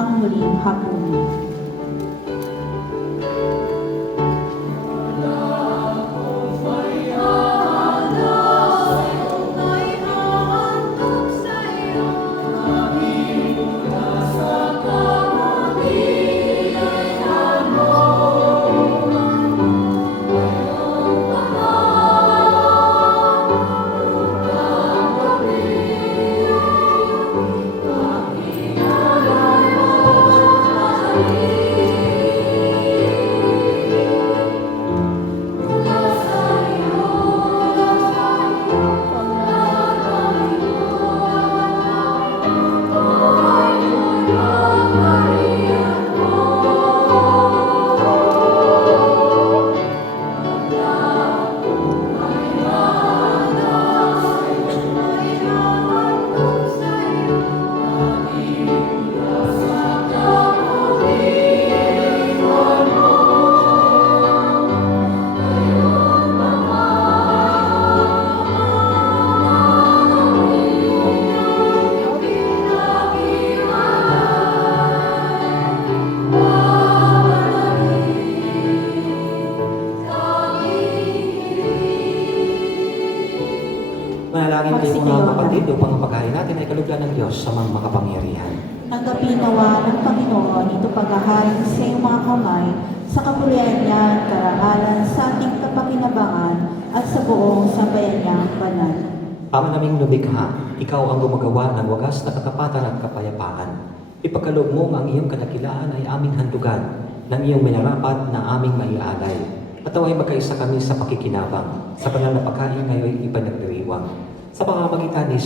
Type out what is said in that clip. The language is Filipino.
ang muling hapunan. Manalangin kayo mga kapatid upang ang paghain natin ay kalugdan ng Diyos sa mga makapangyarihan. Tanggapin nawa ng Panginoon ito paghahain sa iyong mga kamay, sa kapurihan niya, karangalan, sa ating kapakinabangan, at sa buong sambayan niyang banal. Ama naming lumikha, ikaw ang gumagawa ng wagas na katapatan at kapayapaan. Ipagkaloob mo ang iyong kadakilaan ay aming handugan, ng iyong minarapat na aming maialay. At naway magkaisa kami sa pakikinabang, sa banal na pagkain ngayon ipanagdiriwang. Sa pamamagitan ni